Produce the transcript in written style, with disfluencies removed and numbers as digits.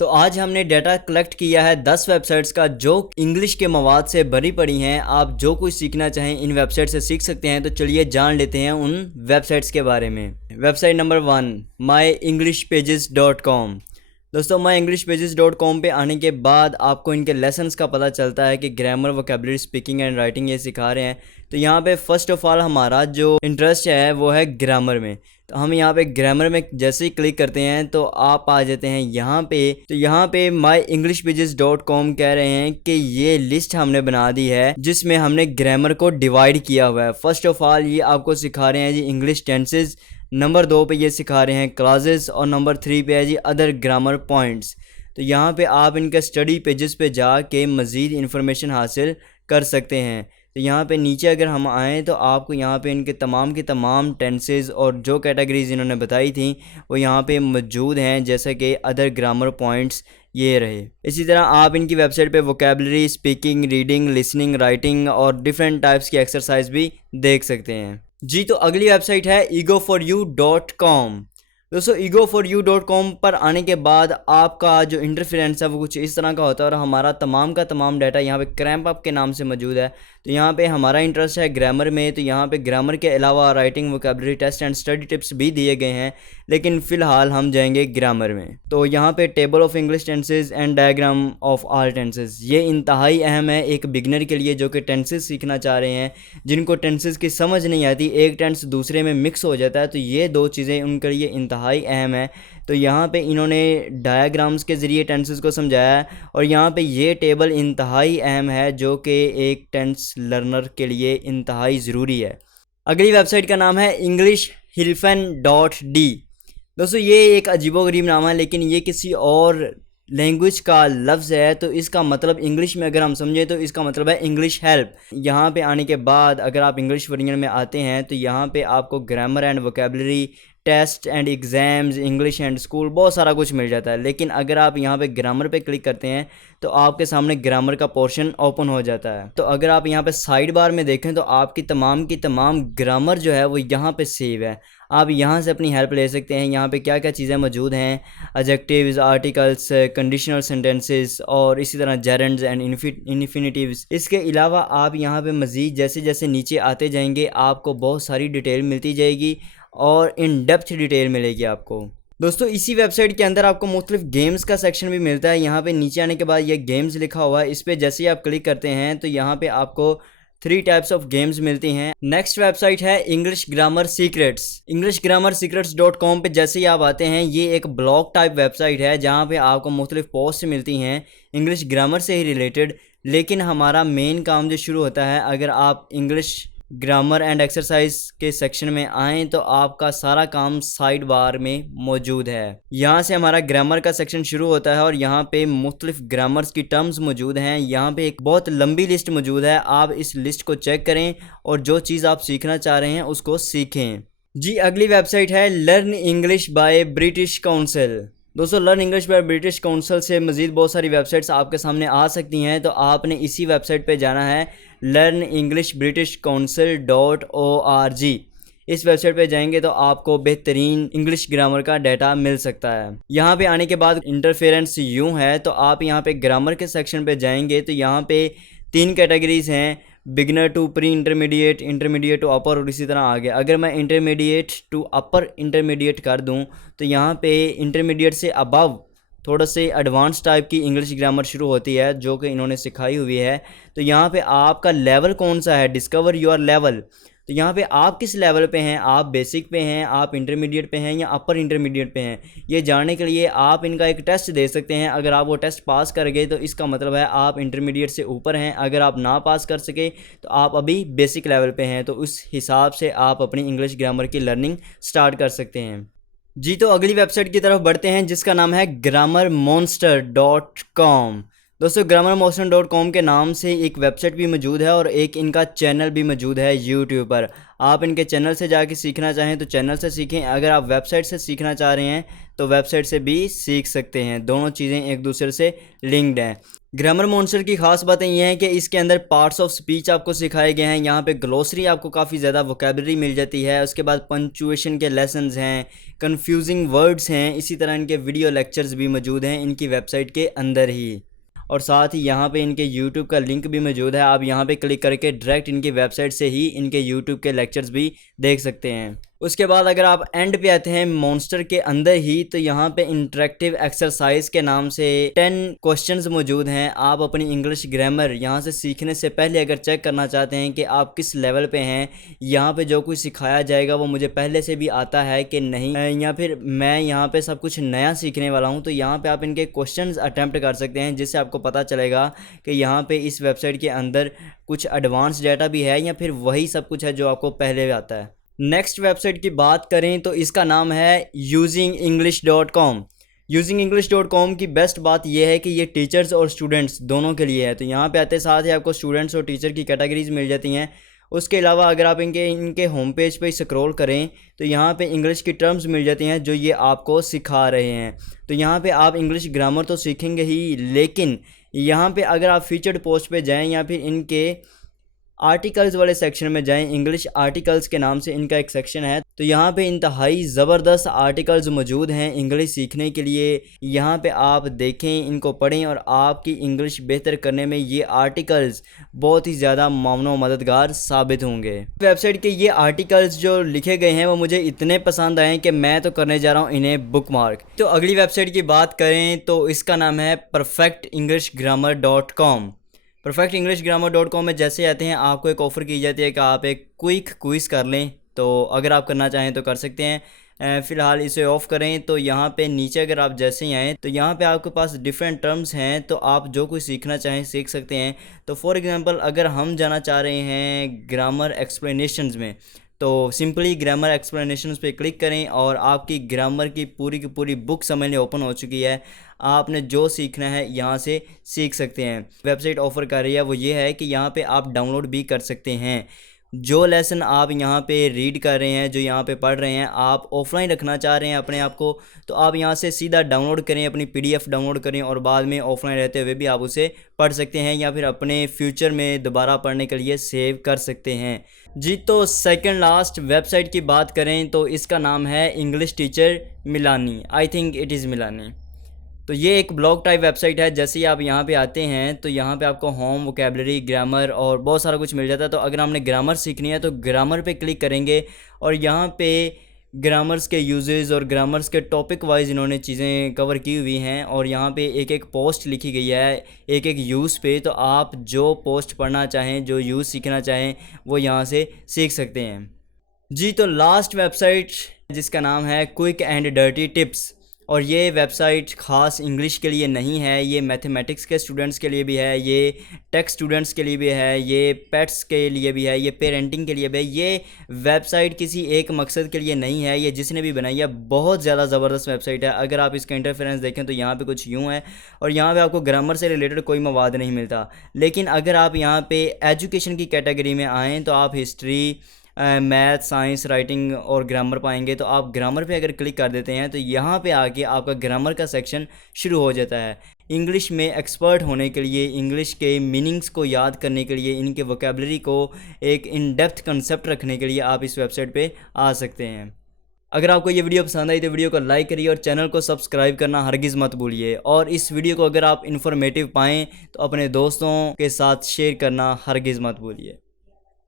तो आज हमने डाटा कलेक्ट किया है 10 वेबसाइट्स का जो इंग्लिश के मवाद से भरी पड़ी हैं। आप जो कुछ सीखना चाहें इन वेबसाइट से सीख सकते हैं। तो चलिए जान लेते हैं उन वेबसाइट्स के बारे में। Website number 1 myEnglishPages.com। दोस्तों myEnglishPages.com पे आने के बाद आपको इनके लेसन्स का पता चलता है कि grammar, vocabulary, speaking and writing ये सिखा रहे हैं। तो यहाँ पे फ़र्स्ट ऑफ़ ऑल हमारा जो इंटरेस्ट है वो है ग्रामर में। तो हम यहाँ पे ग्रामर में जैसे ही क्लिक करते हैं तो आप आ जाते हैं यहाँ पे। तो यहाँ पे myEnglishPages.com कह रहे हैं कि ये लिस्ट हमने बना दी है जिसमें हमने ग्रामर को डिवाइड किया हुआ है। फ़र्स्ट ऑफ़ ऑल ये आपको सिखा रहे हैं जी इंग्लिश टेंसेज, नंबर 2 पे ये सिखा रहे हैं क्लासेस और नंबर 3 पे है जी अदर ग्रामर पॉइंट्स। तो यहाँ पे आप इनके स्टडी पेजेस पे जाके मज़ीद इन्फॉर्मेशन हासिल कर सकते हैं। तो यहाँ पे नीचे अगर हम आएँ तो आपको यहाँ पे इनके तमाम के तमाम टेंसेस और जो कैटेगरीज इन्होंने बताई थी वो यहाँ पे मौजूद हैं, जैसे कि अदर ग्रामर पॉइंट्स ये रहे। इसी तरह आप इनकी वेबसाइट पे vocabulary, speaking, reading, listening, writing और डिफरेंट टाइप्स की एक्सरसाइज भी देख सकते हैं जी। तो अगली वेबसाइट है egoforyou.com। दोस्तों egoforyou.com पर आने के बाद आपका जो इंटरफेरेंस है वो कुछ इस तरह का होता है और हमारा तमाम का तमाम डाटा यहाँ पे क्रैम्प अप के नाम से मौजूद है। तो यहाँ पे हमारा इंटरेस्ट है ग्रामर में। तो यहाँ पे ग्रामर के अलावा writing, vocabulary test and study tips भी दिए गए हैं, लेकिन फ़िलहाल हम जाएंगे ग्रामर में। तो यहाँ पे table of English tenses and diagram of all tenses ये इंतहाई अहम है एक बिगनर के लिए जो कि टेंसेज सीखना चाह रहे हैं, जिनको टेंसेज की समझ नहीं आती, एक टेंस दूसरे में मिक्स हो जाता है। तो ये दो चीज़ें उनके लिए इंतहाई अहम है। तो यहाँ पे इन्होंने डायग्राम्स के ज़रिए टेंसेस को समझाया है और यहाँ पे ये टेबल इंतहाई अहम है जो कि एक टेंस लर्नर के लिए इंतहाई ज़रूरी है। अगली वेबसाइट का नाम है EnglishHilfen.d। दोस्तों ये एक अजीबोगरीब नाम है, लेकिन ये किसी और लैंग्वेज का लफ्ज़ है। तो इसका मतलब इंग्लिश में अगर हम समझें तो इसका मतलब है इंग्लिश हेल्प। यहाँ पे आने के बाद अगर आप इंग्लिश वर्जन में आते हैं तो यहाँ पे आपको grammar and vocabulary, test and exams, English and school, बहुत सारा कुछ मिल जाता है। लेकिन अगर आप यहाँ पे ग्रामर पे क्लिक करते हैं तो आपके सामने ग्रामर का पोर्शन ओपन हो जाता है। तो अगर आप यहाँ पे साइड बार में देखें तो आपकी तमाम ग्रामर जो है वो यहाँ पे सेव है। आप यहाँ से अपनी हेल्प ले सकते हैं। यहाँ पे क्या क्या चीज़ें मौजूद हैं, एडजेक्टिव्स, आर्टिकल्स, कंडीशनल सेंटेंसेस और इसी तरह जेरेंड्स एंड इन्फिनिटिव्स। इसके अलावा आप यहाँ पे मज़ीद जैसे जैसे नीचे आते जाएंगे आपको बहुत सारी डिटेल मिलती जाएगी और इन डेप्थ डिटेल मिलेगी आपको। दोस्तों इसी वेबसाइट के अंदर आपको मुख्तलिफ गेम्स का सेक्शन भी मिलता है। यहाँ पे नीचे आने के बाद ये गेम्स लिखा हुआ है, इस पर जैसे ही आप क्लिक करते हैं तो यहाँ पे आपको 3 टाइप्स ऑफ गेम्स मिलती हैं। नेक्स्ट वेबसाइट है इंग्लिश ग्रामर सीक्रेट्स। EnglishGrammarSecrets.com पे जैसे ही आप आते हैं ये एक ब्लॉग टाइप वेबसाइट है जहाँ पे आपको मुख्तलिफ पोस्ट मिलती हैं इंग्लिश ग्रामर से ही रिलेटेड। लेकिन हमारा मेन काम जो शुरू होता है अगर आप इंग्लिश ग्रामर एंड एक्सरसाइज के सेक्शन में आएँ तो आपका सारा काम साइड बार में मौजूद है। यहाँ से हमारा ग्रामर का सेक्शन शुरू होता है और यहाँ पे मुख्तलिफ ग्रामर्स की टर्म्स मौजूद हैं। यहाँ पे एक बहुत लंबी लिस्ट मौजूद है, आप इस लिस्ट को चेक करें और जो चीज़ आप सीखना चाह रहे हैं उसको सीखें जी। अगली वेबसाइट है learn English by British Council. दोस्तों learn English by British Council से मज़ीद बहुत सारी वेबसाइट्स आपके सामने आ सकती हैं। तो आपने इसी वेबसाइट पे जाना है learnenglishbritishcouncil.org। इस वेबसाइट पे जाएंगे तो आपको बेहतरीन इंग्लिश ग्रामर का डाटा मिल सकता है। यहाँ पे आने के बाद इंटरफेरेंस यूँ है, तो आप यहाँ पे ग्रामर के सेक्शन पे जाएंगे तो यहाँ पे 3 कैटेगरीज़ हैं, beginner to pre intermediate, intermediate to upper और इसी तरह आगे। अगर मैं इंटरमीडिएट टू अपर इंटरमीडिएट कर दूं तो यहाँ पे इंटरमीडिएट से अबव थोड़ा से एडवांस टाइप की इंग्लिश ग्रामर शुरू होती है जो कि इन्होंने सिखाई हुई है। तो यहाँ पे आपका लेवल कौन सा है, डिस्कवर योर लेवल। तो यहाँ पे आप किस लेवल पे हैं, आप बेसिक पे हैं, आप इंटरमीडिएट पे हैं या अपर इंटरमीडिएट पे हैं, ये जानने के लिए आप इनका एक टेस्ट दे सकते हैं। अगर आप वो टेस्ट पास कर गए तो इसका मतलब है आप इंटरमीडिएट से ऊपर हैं। अगर आप ना पास कर सके तो आप अभी बेसिक लेवल पे हैं। तो उस हिसाब से आप अपनी इंग्लिश ग्रामर की लर्निंग स्टार्ट कर सकते हैं जी। तो अगली वेबसाइट की तरफ बढ़ते हैं जिसका नाम है grammarmonster.com। दोस्तों grammarmonster.com के नाम से एक वेबसाइट भी मौजूद है और एक इनका चैनल भी मौजूद है यूट्यूब पर। आप इनके चैनल से जाके सीखना चाहें तो चैनल से सीखें, अगर आप वेबसाइट से सीखना चाह रहे हैं तो वेबसाइट से भी सीख सकते हैं। दोनों चीज़ें एक दूसरे से लिंक्ड हैं। ग्रामर मॉन्स्टर की खास बातें ये हैं कि इसके अंदर पार्ट्स ऑफ स्पीच आपको सिखाए गए हैं। यहाँ पे ग्लोसरी आपको काफ़ी ज़्यादा वोकेबलरी मिल जाती है। उसके बाद पंक्चुएशन के लेसन्स हैं, कंफ्यूजिंग वर्ड्स हैं, इसी तरह इनके वीडियो लेक्चर्स भी मौजूद हैं इनकी वेबसाइट के अंदर ही। और साथ ही यहाँ पे इनके YouTube का लिंक भी मौजूद है। आप यहाँ पे क्लिक करके डायरेक्ट इनकी वेबसाइट से ही इनके YouTube के लेक्चर्स भी देख सकते हैं। उसके बाद अगर आप एंड पे आते हैं मॉन्स्टर के अंदर ही, तो यहाँ पे इंटरेक्टिव एक्सरसाइज के नाम से 10 क्वेश्चंस मौजूद हैं। आप अपनी इंग्लिश ग्रामर यहाँ से सीखने से पहले अगर चेक करना चाहते हैं कि आप किस लेवल पे हैं, यहाँ पे जो कुछ सिखाया जाएगा वो मुझे पहले से भी आता है कि नहीं, या फिर मैं यहाँ पे सब कुछ नया सीखने वाला हूँ, तो यहाँ पे आप इनके क्वेश्चंस अटैम्प्ट कर सकते हैं, जिससे आपको पता चलेगा कि यहाँ पे इस वेबसाइट के अंदर कुछ एडवांस डाटा भी है या फिर वही सब कुछ है जो आपको पहले आता है। नेक्स्ट वेबसाइट की बात करें तो इसका नाम है usingenglish.com। usingenglish.com की बेस्ट बात यह है कि ये टीचर्स और स्टूडेंट्स दोनों के लिए है। तो यहाँ पे आते साथ ही आपको स्टूडेंट्स और टीचर की कैटेगरीज मिल जाती हैं। उसके अलावा अगर आप इनके होम पेज पे स्क्रॉल करें तो यहाँ पे इंग्लिश की टर्म्स मिल जाती हैं जो ये आपको सिखा रहे हैं। तो यहाँ पे आप इंग्लिश ग्रामर तो सीखेंगे ही, लेकिन यहाँ पे अगर आप फीचर्ड पोस्ट पे जाएँ या फिर इनके आर्टिकल्स वाले सेक्शन में जाएं, इंग्लिश आर्टिकल्स के नाम से इनका एक सेक्शन है, तो यहाँ पे इंतहाई ज़बरदस्त आर्टिकल्स मौजूद हैं इंग्लिश सीखने के लिए। यहाँ पे आप देखें, इनको पढ़ें और आपकी इंग्लिश बेहतर करने में ये आर्टिकल्स बहुत ही ज़्यादा मामनो मददगार साबित होंगे। वेबसाइट के ये आर्टिकल्स जो लिखे गए हैं वो मुझे इतने पसंद आए कि मैं तो करने जा रहा हूँ इन्हें बुकमार्क। तो अगली वेबसाइट की बात करें तो इसका नाम है perfectenglishgrammar.com। perfectenglishgrammar.com में जैसे आते हैं आपको एक ऑफ़र की जाती है कि आप एक क्विक क्विज़ कर लें। तो अगर आप करना चाहें तो कर सकते हैं। फ़िलहाल इसे ऑफ़ करें तो यहाँ पे नीचे अगर आप जैसे ही आएँ तो यहाँ पे आपके पास डिफरेंट टर्म्स हैं, तो आप जो कुछ सीखना चाहें सीख सकते हैं। तो फॉर एग्ज़ाम्पल अगर हम जाना चाह रहे हैं ग्रामर एक्सप्लेनेशंस में, तो सिंपली ग्रामर एक्सप्लेनेशंस पे क्लिक करें और आपकी ग्रामर की पूरी बुक समझने ओपन हो चुकी है। आपने जो सीखना है यहाँ से सीख सकते हैं। वेबसाइट ऑफ़र कर रही है वो ये है कि यहाँ पे आप डाउनलोड भी कर सकते हैं। जो लेसन आप यहाँ पे रीड कर रहे हैं, जो यहाँ पे पढ़ रहे हैं, आप ऑफलाइन रखना चाह रहे हैं अपने आप को, तो आप यहाँ से सीधा डाउनलोड करें, अपनी PDF डाउनलोड करें और बाद में ऑफलाइन रहते हुए भी आप उसे पढ़ सकते हैं या फिर अपने फ्यूचर में दोबारा पढ़ने के लिए सेव कर सकते हैं जी। तो सेकंड लास्ट वेबसाइट की बात करें तो इसका नाम है English teacher Milani. I think it is Milani. तो ये एक ब्लॉग टाइप वेबसाइट है। जैसे ही आप यहाँ पे आते हैं तो यहाँ पे आपको होम, वोकेबलरी, ग्रामर और बहुत सारा कुछ मिल जाता है। तो अगर हमने ग्रामर सीखनी है तो ग्रामर पे क्लिक करेंगे और यहाँ पे ग्रामर्स के यूजेस और ग्रामर्स के टॉपिक वाइज इन्होंने चीज़ें कवर की हुई हैं और यहाँ पे एक एक पोस्ट लिखी गई है एक एक यूज़ पे। तो आप जो पोस्ट पढ़ना चाहें, जो यूज़ सीखना चाहें, वो यहाँ से सीख सकते हैं जी। तो लास्ट वेबसाइट जिसका नाम है क्विक एंड डर्टी टिप्स, और ये वेबसाइट ख़ास इंग्लिश के लिए नहीं है, ये मैथमेटिक्स के स्टूडेंट्स के लिए भी है, ये टेक स्टूडेंट्स के लिए भी है, ये पेट्स के लिए भी है, ये पेरेंटिंग के लिए भी है। ये वेबसाइट किसी एक मकसद के लिए नहीं है। ये जिसने भी बनाई है बहुत ज़्यादा ज़बरदस्त वेबसाइट है। अगर आप इसका इंटरफेरेंस देखें तो यहाँ पे कुछ यूँ है और यहाँ पे आपको ग्रामर से रिलेटेड कोई मवाद नहीं मिलता। लेकिन अगर आप यहाँ पे एजुकेशन की कैटेगरी में आएँ तो आप हिस्ट्री, मैथ, साइंस, राइटिंग और ग्रामर पाएंगे। तो आप ग्रामर पे अगर क्लिक कर देते हैं तो यहाँ पे आके आपका ग्रामर का सेक्शन शुरू हो जाता है। इंग्लिश में एक्सपर्ट होने के लिए, इंग्लिश के मीनिंग्स को याद करने के लिए, इनके वोकेबलरी को एक इन डेप्थ कंसेप्ट रखने के लिए आप इस वेबसाइट पे आ सकते हैं। अगर आपको ये वीडियो पसंद आई तो वीडियो को लाइक करिए और चैनल को सब्सक्राइब करना हरगिज़ मत भूलिए। और इस वीडियो को अगर आप इन्फॉर्मेटिव पाएँ तो अपने दोस्तों के साथ शेयर करना हरगिज़ मत भूलिए।